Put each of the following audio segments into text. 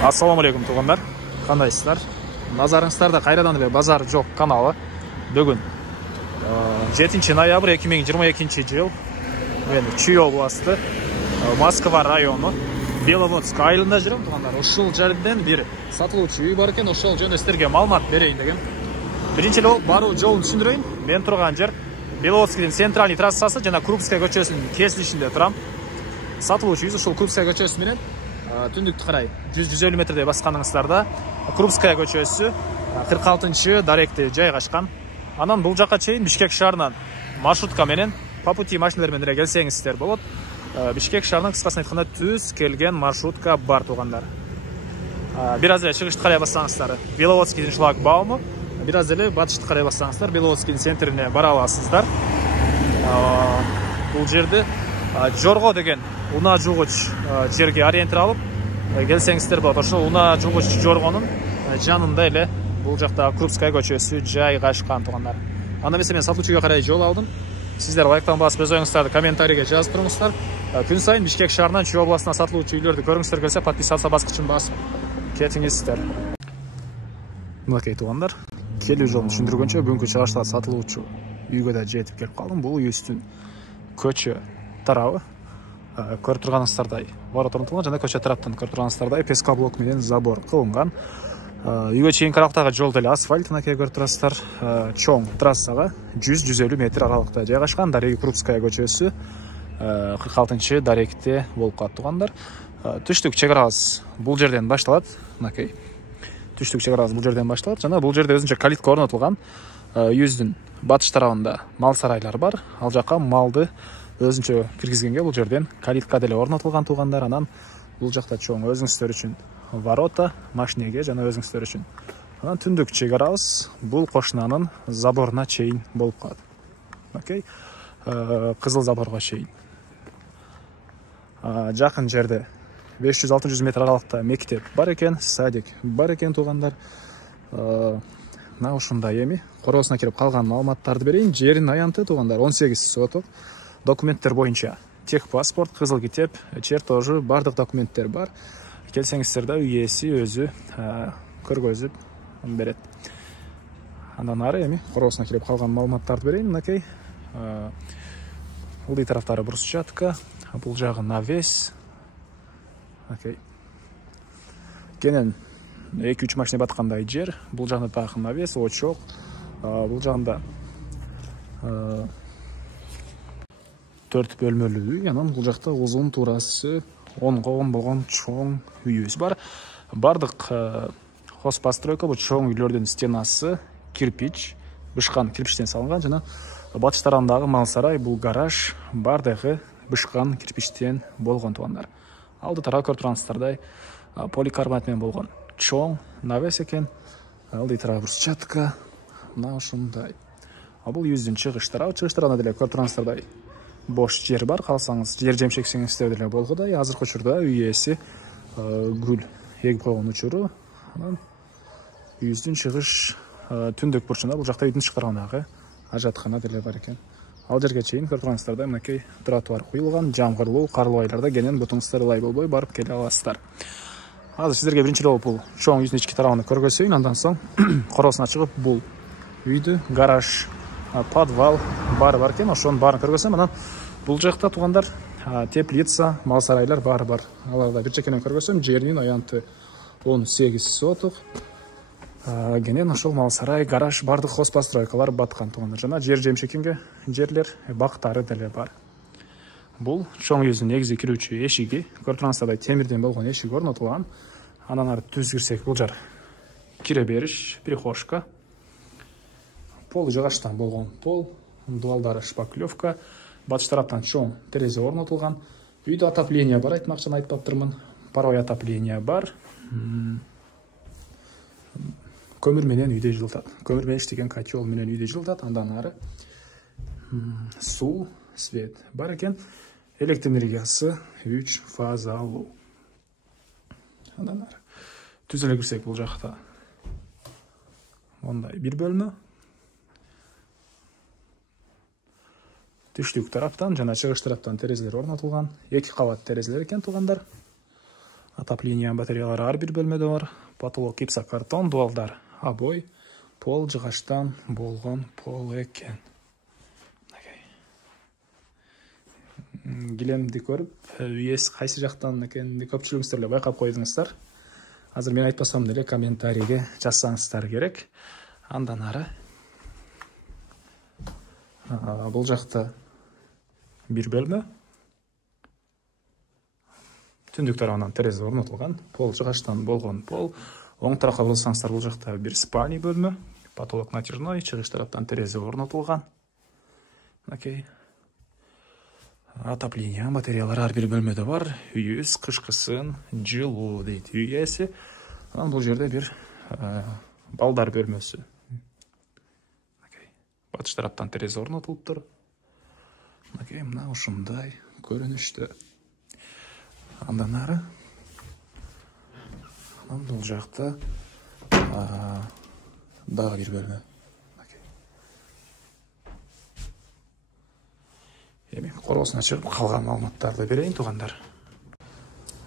Ассалаумағалейкум туғандар, қандайсыздар? Назарыңыздарда қайрадан эле базар жоқ каналы. Бүгін 7 ноябрь 2022 жыл. Мен Чүй областы, Москва району, Беловодск айылында жүрөм туғандар. Ушул жерден бир сатылуучу үй бар экен, ошол жөнүндө сиздерге маалымат берейин деген. Биринчи эле баруу жолун түшүндүрөйүн. Мен турган жер Беловодскдин центральный трассасы жана Крупская көчөсүнүн кесилишинде турам. Сатылуучу үй ушул Крупская көчөсү менен түндүктү карай 100-150 метрдей басканыңыздарда Крупская көчөсү 46 даректе жайгашкан. Анан бул жакка чейин Бишкек шаарынан маршрутка менен по пути машиналар менен келсеңиздер болот. Бишкек шаарынан кыскасын айтканда түз келген маршрутка бар тугандар. Бир аз эле чыгышты карай бассаңыздар Беловодскийдин шлагбауму, бир аз эле батышты карай бассаңыздар Беловодскийдин центрине бара аласыздар. Бул жерде Жорго деген унаа жугуч жерге ориентир алып келсеңиздер болот. Ошол унаа жугуч Жоргонун жанында эле бул жакта Крупская көчөсү жайгашкан тугандар. Анда эмесе мен сатылуучуга карай жол алдым. Сиздер лайктан басып өз оюңуздарды комментарийге жазып туруңуздар. Күн сайын Бишкек шаарынан Чүй областына сатылуучу үйлөрдү көргүңүздөр келсе, подписаться баскычын басып кетиңиздер. Мынакей тугандар, келүү жолун түшүндүргөнчө бүгүнкү чыгышта сатылуучу үйгө да жетип келип калдым. Бул үйүбүздүн көчө тарабы. Көрүп турганыңыздардай ворот орнотулган жана көчө тараптан көрүп турганыңыздардай пескоблок менен забор кылынган. Үйгө чейинки аралыктагы жол деле асфальт, мынакей көрүп турасыздар. Чоң трассага 100-150 метр аралыкта жайгашкан. Дареги Крупская көчөсү 46 даректе болуп калат тугандар. Түштүк чек арабыз бул жерден башталат. Мынакей түштүк чек арабыз бул жерден башталат жана бул жерде өзүнчө калитка орнотулган. Үйүбүздүн батыш тарабында мал сарайлар бар. Ал жака малды өзүнчө киргизгенге бул жерден калитка деле орнотулган тугандар. Анан бул жакта чоң өзүңүздөр үчүн ворота, машинеге жана өзүңүздөр үчүн. Анан түндүк чек арабыз бул кошунанын заборуна чейин болуп калат. Окей. Кызыл заборго чейин. Жакын жерде 500-600 метр аралыкта мектеп бар экен, садик бар экен тугандар. Мына ушундай эми короосуна кирип калган маалыматтарды берейин. Жерин аянты тугандар 18 соток. Документтер боюнча техпаспорт, кызыл китеп, чертожу, бардык документтер бар. Келсеңиздер да үй ээси өзү көргөзүп берет. Андан ары эми короосуна кирип калган маалыматтарды берейин. Мынакей ылдый тараптары брусчатка, бул жагы навес. Окей. Кенен 2-3 машина баткандай жер. Бул жагында дагы навес, очок. Бул жагында 4 бөлмөлүү үй, анан бул жакта узун туурасы 10го 10 болгон чоң үйүбүз бар. Бардык хозпостройка бул чоң үйлөрдүн стенасы кирпич, бышкан кирпичтен салынган жана батыш тарабындагы мал сарай, бул гараж бардыгы бышкан кирпичтен болгон тугандар. Алды тарабы көрүп турганыңыздардай поликарбонат менен болгон чоң навес экен. Алды тарабы брусчатка, мына ушундай. Бул үйүбүздүн чыгыш тарабы, чыгыш тарабында деле көрүп турганыңыздардай бош жер бар. Калсаңыз жер жемшексеңиздер деле болгодай. Азыркы учурда үй ээси гүл эгип койгон учуру. Анан үйүбүздүн чыгыш түндүк бурчунда бул жакта үйдүн тышкарындагы ажаткана деле бар экен. Ал жерге чейин көрүп турганыңыздардай мынакей тротуар куюлган. Жамгырлуу, карлуу айларда кенен бутуңуздар ылай болбой барып келе аласыздар. Азыр сиздерге биринчи болуп бул чоң үйдүн ички тарабын көргөзөйүн. Андан соң короосуна чыгып бул үйдү, гараж, подвал бар экен. Ошонун баарын көргөзөм. Анан бул жакта тугандар теплица, мал сарайлар бар. Аларда бир чекенен көргөзөм. Жеринин аянты 18 соток. Кенен ошол мал сарай, гараж, бардык хозпостройкалар баткан тугандар. Жана жер жемшекинге жерлер, бактары деле бар. Бул чоң үйүбүздүн негизи кирүүчү эшиги. Көрүп турганыңыздардай темирден болгон эшик орнотулган. Анан ары түз кирсек бул жар кире бериш, прихожка. Пол жыгачтан болгон пол, дуалдары шпаклевка. Батыш тараптан чоң терезе орнотулган. Үйдө отопление бар, айтмакчымын, айтпаптырмын. Паровой отопление бар. Көмүр менен үйдө жылытат. Көмүр менен иштеген котел менен үйдө жылытат. Андан ары суу, свет бар экен. Электр энергиясы 3 фазалуу. Андан ары түз эле кирсек бул жакта мондай бир бөлмө. Түштүк тараптан жана чыгыш тараптан терезелер орнотулган. 2 кабат терезелер экен тугандар. Отопление батареялары ар бир бөлмөдө бар. Потолок гипсокартон, дуалдар обой, пол жыгачтан болгон пол экен. Килемди көрүп, үйөс кайсы жактан экенин көпчүлүгүңүздөр эле байкап койдуңуздар. Азыр мен айтпасам деле комментарийге жазсаңыздар керек. Андан ары бул жакта бир бөлмө. Түндүк тарабынан терезе орнотулган. Пол жыгачтан болгон пол. Оң тарапка бурсаңыздар бул жакта бир спальный бөлмө. Потолок натяжной, чыгыш тараптан терезе орнотулган. Окей. Отопление батареялары ар бир бөлмөдө бар. Үйүбүз кышкысын жылуу дейт үй ээси. Анан бул жерде бир балдар бөлмөсү. Батыш тараптан терезе орнотулуптур. Мына ушундай көрүнүштө. Андан ары бул жакта дагы бир бөлмө. Эми короосуна чыгып калган маалыматтарды берейин туугандар.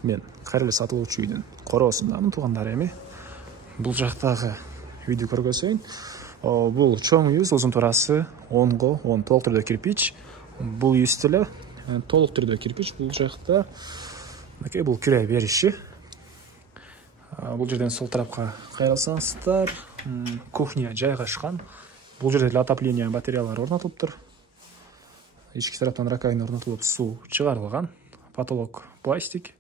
Мен кайра эле сатылуучу үйдүн короосундамын туугандар. Эми бул жактагы үйдү көргөзөйүн. Бул чоң үйүбүз, узун турасы 10 толук түрдө кирпич. Бул үйүбүз деле толук түрдө кирпич. Бул жакта бул кире бериши. Бул жерден сол тарапка кайрылсаңыздар, кухня жайгашкан. Бул жерде эле отопление батареялары орнотулуптур. Ички тараптан ракайын орнотулуп, суу чыгарылган. Потолок пластик.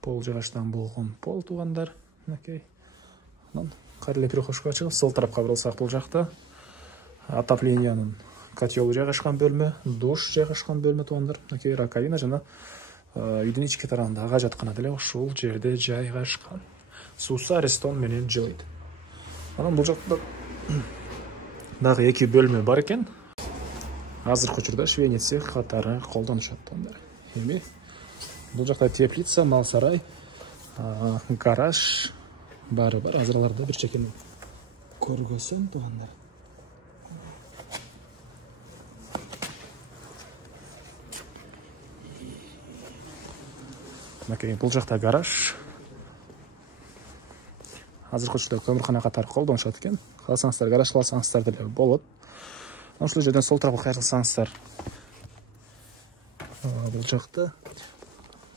Пол жыгачтан болгон пол туугандар. Анан кайра эле прихожкага чыгып, сол тарапка бурулсак бул жакта отоплениянын котел жайгашкан бөлмө, душ жайгашкан бөлмө туугандар. Ракайына жана үйдүн ички тарабындагы ажаткана деле ушул жерде жайгашкан. Суусу Аристон менен жылыйт. Анан бул жакта дагы 2 бөлмө бар экен. Азыркы учурда швейный цех катары колдонушат туугандар. Эми бул жакта теплица, мал сарай, гараж баары бар. Азыр аларды бир чекени көргөзөм туугандар. Бул жакта гараж. Азыркы учурда көмүркана катары колдонушат экен. Кааласаңыздар гараж кылсаңыздар деле болот. Ошол жерден сол тарапка кайрылсаңыздар, бул жакта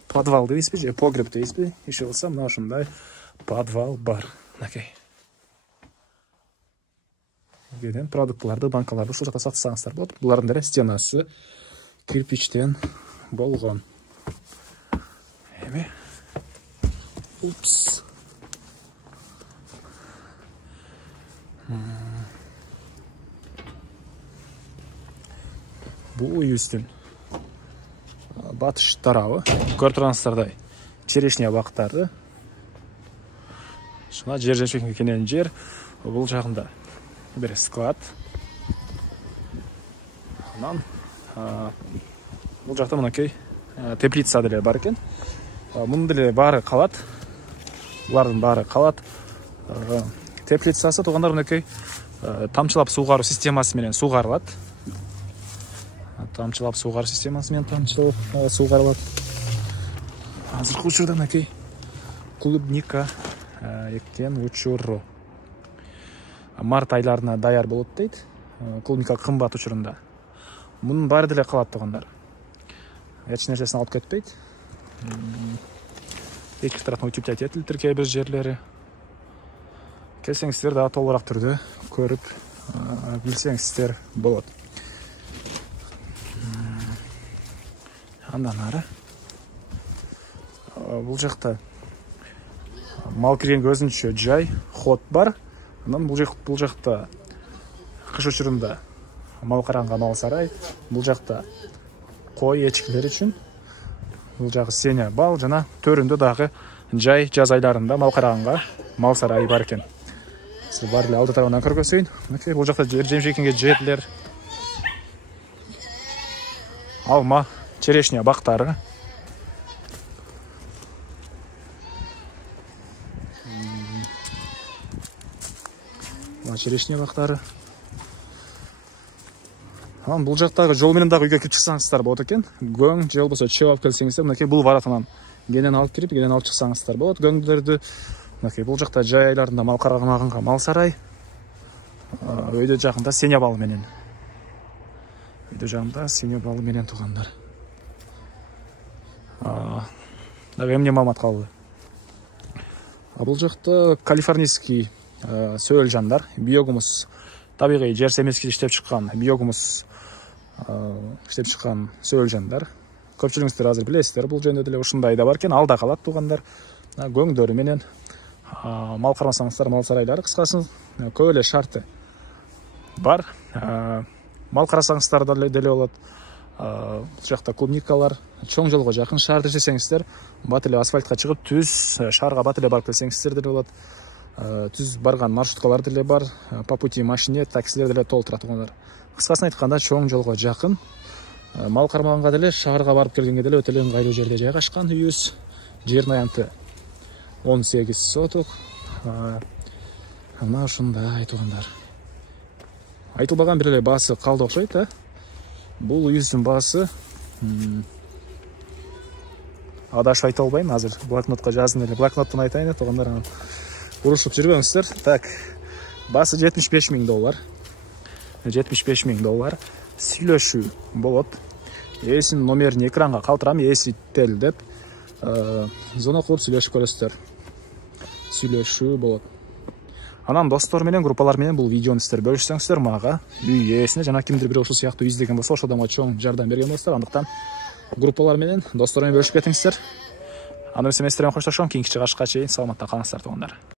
подвал дейбизби же погреб дейбизби? Иши кылса мына ушундай подвал бар. Кээден продуктыларды, банкаларды ушул жакта сатсаңыздар болот. Булардын деле стенасы кирпичтен болгон. Эми бул үйүбүздүн батыш тарабы. Көрүп тургансыздардай черешня бактары. Шуна жер жемшөккө кенен жер. Бул жагында бир склад. Анан бул жакта мынакей теплица деле бар экен. Мунун деле баары калат. Булардын баары калат. Теплицасы туугандар мынакей тамчылап суугаруу системасы менен суугарылат. Тамчылап суугаруу системасы менен тамчылап суугарылат. Азыркы учурда мынакей клубника эккен учуру. Март айларына даяр болот дейт. Клубника кымбат учурунда. Мунун баары деле калат туугандар. Эч нерсесин алып кетпейт. Эки тараптан утеплять этилиптир кээ бир жерлери. Келсеңиздер дагы толугураак түрдө көрүп билсеңиздер болот. Андан ары бул жакта мал киргенге өзүнчө жай, ход бар. Анан бул жакта кыш учурунда мал караганга мал сарай, бул жакта кой эчкилер үчүн, бул жагы сеня бал жана төрүндө дагы жай жаз айларында мал караганга мал сарай бар экен. Сиз бар эле алды тарабынан көргөзөйүн. Бул жакта жер жемшекенге жетилер. Алма, черешня бактары. Черешня бактары. Анан бул жактагы жол менен дагы үйгө кирип чыксаңыздар болот экен. Көң же болбосо чөп алып келсеңиздер, мынакей бул баратынан кенен алып кирип, кенен алып чыксаңыздар болот көңдөрдү. Мынакей бул жакта жай айларында мал кармаганга мал сарай. Өйдө жагында сеня балы менен. Өйдө жагында сеня балы менен туугандар. Дагы эмне маалымат калды? Бул жакта калифорнийский сөөл жандар, биогумус, табигый жер семескиде иштеп чыккан биогумус иштеп чыккан сөөл жандар. Көпчүлүгүңүздөр азыр билесиздер, бул жөнүндө деле ушундай да бар экен, алда калат туугандар. Көңдөрү менен мал кармасаңыздар, мал сарайлары кыскасы көп эле шарты бар. Мал карасаңыздар деле болот. Бул жакта клубникалар, чоң жолго жакын шаар ишесеңиздер, бат эле асфальтка чыгып, түз шаарга бат эле барып келсеңиздер деле болот. Түз барган маршруткалар деле бар, по пути машине, таксилер деле толтура туугандар. Кыскасын айтканда, чоң жолго жакын, мал кармаганга деле, шаарга барып келгенге деле өтө эле ыңгайлуу жерде жайгашкан үйүбүз. Жердин аянты 18 соток. Мына ушундай туугандар. Айтылбаган бир эле баасы калды окшойт, Бул үйүбүздүн баасы адашып айта албайм азыр. Блокнотко жаздым эле, блокноттон айтайын туугандар, урушуп жүрбөңүздөр. Так, баасы $75,000. $75,000. Сүйлөшүү болот. Ээсинин номерин экранга калтырам, ээси тел деп. Зона кылып сүйлөшүп көрөсүздөр. Сүйлөшүү болот. Анан достор менен, группалар менен бул видеону сиздер бөлүшсөңүздөр, мага үй ээсине жана кимдир бир ушул сыяктуу издеген болсо, ошол адамга чоң жардам берген болосуздар. Андыктан группалар менен, достор менен бөлүшүп кетиңиздер. Аны эмес менен коштошом, кийинки чыгышка чейин саламатта калыңыздар туугандар.